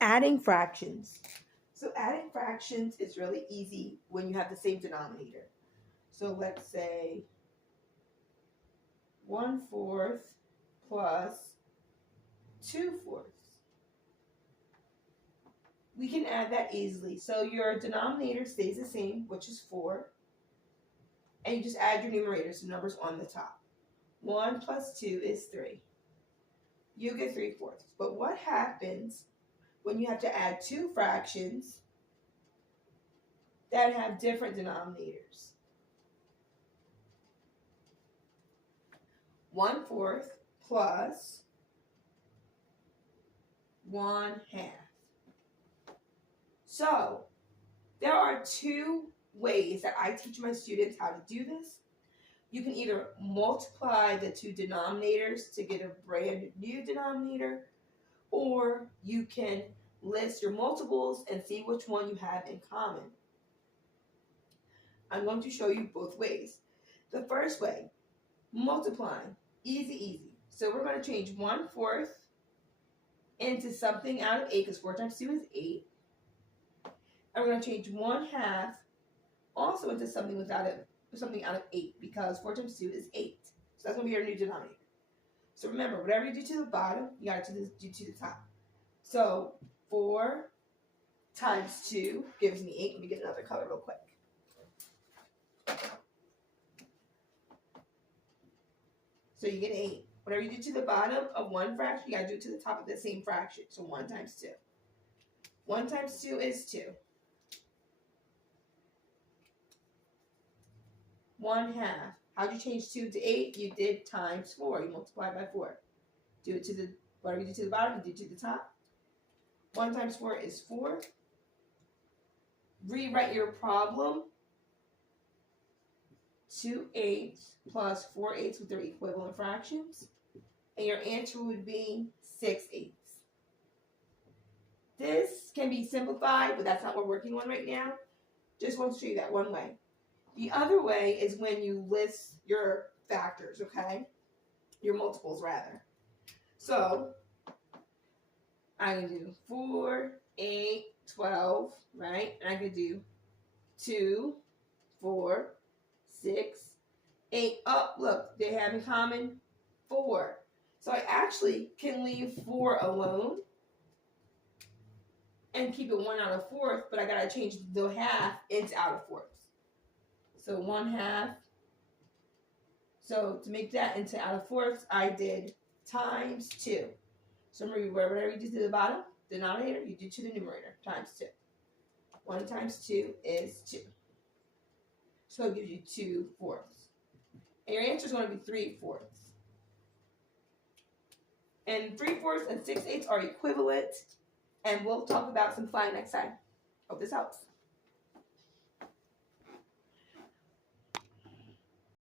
Adding fractions. So adding fractions is really easy when you have the same denominator. So let's say 1/4 plus 2/4. We can add that easily. So your denominator stays the same, which is 4. And you just add your numerators, the numbers on the top. 1 plus 2 is 3. You get 3/4. But what happens when you have to add two fractions that have different denominators? 1/4 plus 1/2. So there are two ways that I teach my students how to do this. You can either multiply the two denominators to get a brand new denominator, or you can list your multiples and see which one you have in common. I'm going to show you both ways. The first way, multiplying, easy. So we're going to change 1/4 into something out of 8, because 4 times 2 is 8. And we're going to change 1/2 also into something out of 8, because 4 times 2 is 8. So that's going to be our new denominator. So remember, whatever you do to the bottom, you got to do to the top. So 4 times 2 gives me 8. Let me get another color real quick. So you get 8. Whatever you do to the bottom of one fraction, you got to do it to the top of the same fraction. So 1 times 2. 1 times 2 is 2. 1/2. How'd you change 2 to 8? You did times 4. You multiply by 4. Do it to the, whatever you do to the bottom, you do to the top. 1 times 4 is 4. Rewrite your problem. 2/8 plus 4/8 with their equivalent fractions. And your answer would be 6/8. This can be simplified, but that's not what we're working on right now. Just want to show you that one way. The other way is when you list your factors, okay? Your multiples, rather. So, I can do 4, 8, 12, right? And I could do 2, 4, 6, 8. Oh, look, they have in common 4. So I actually can leave 4 alone and keep it 1 out of 4th, but I got to change the half into out of 4th. So 1/2. So to make that into out of 4ths, I did times 2. So remember, whatever you do to the bottom, denominator, you do to the numerator, times 2. 1 times 2 is 2. So it gives you 2/4. And your answer is going to be 3/4. And 3/4 and 6/8 are equivalent. And we'll talk about simplifying next time. Hope this helps.